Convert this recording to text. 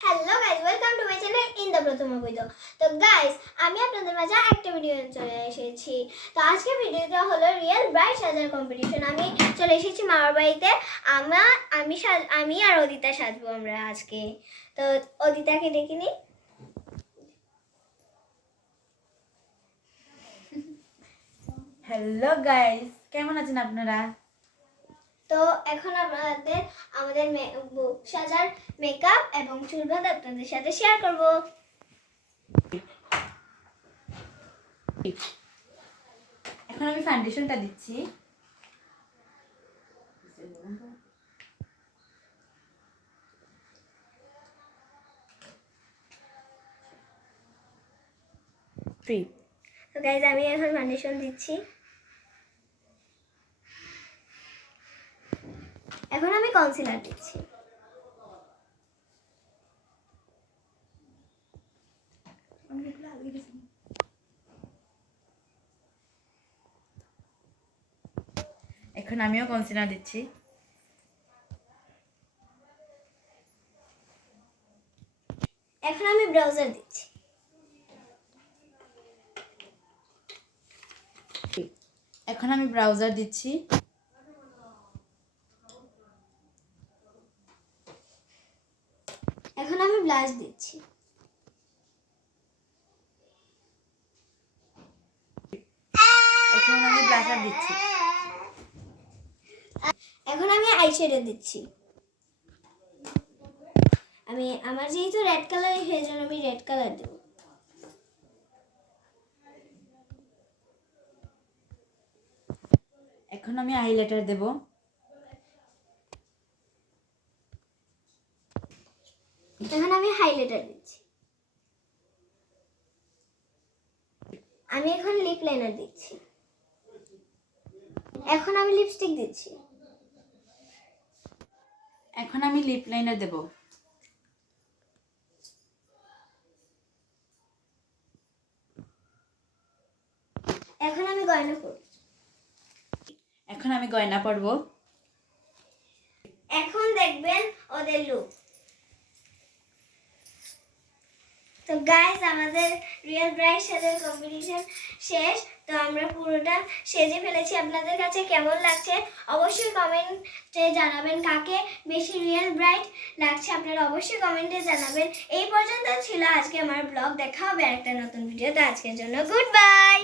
Hello guys, welcome to my channel in the প্রথম বইতো। তো guys, আমি আপনাদের মাঝে একটা ভিডিও চলে এসেছি। তো আজকে ভিডিওটা হলো রিয়েল ব্রাইড সাজার কম্পিটিশন। আমি চলে এসেছি মামার বাড়িতে। আমি আর অদিতা সাজবো আমরা আজকে। তো অদিতাকে ডেকে নিই। হ্যালো গাইস, কেমন আছেন আপনারা? তো এখন আমাদের সাজার মেকআপ এবং চুল বাঁধা আপনাদের সাথে শেয়ার করব। এখন আমি ফাউন্ডেশনটা দিচ্ছি। তো গাইস, আমি এখন ফাউন্ডেশন দিচ্ছি। এখন আমি কনসিলার দিচ্ছি। এখন আমিও কনসিলার দিচ্ছি। এখন আমি ব্রাউজার দিচ্ছি। এখন আমি ব্রাউজার দিচ্ছি। এখন আমি ব্লাশ দিচ্ছি। এখন আমি ব্লাশার দিচ্ছি। এখন আমি আইশ্যাডো দিচ্ছি। আমার যেহেতু রেড কালার, সেই জন্য আমি রেড কালার দেব। এখন আমি হাইলাইটার দেব। এখন আমি হাইলাইটার দিচ্ছি। আমি এখন লিপ লাইনার দিচ্ছি। এখন আমি লিপস্টিক দিচ্ছি। এখন আমি লিপ লাইনার দেব। এখন আমি গয়না পরব। এখন আমি গয়না পরব। এখন দেখবেন ওদের লুক। তো গাইস, আমাদের রিয়েল ব্রাইড সাজার কম্পিটিশন শেষ। তো আমরা পুরোটা সেজে ফেলেছি। আপনাদের কাছে কেমন লাগছে অবশ্যই কমেন্টে জানাবেন। কাকে বেশি রিয়েল ব্রাইড লাগছে আপনারা অবশ্যই কমেন্টে জানাবেন। এই পর্যন্ত ছিল আজকে আমার ব্লগ। দেখা হবে একটা নতুন ভিডিওতে। আজকের জন্য গুড বাই।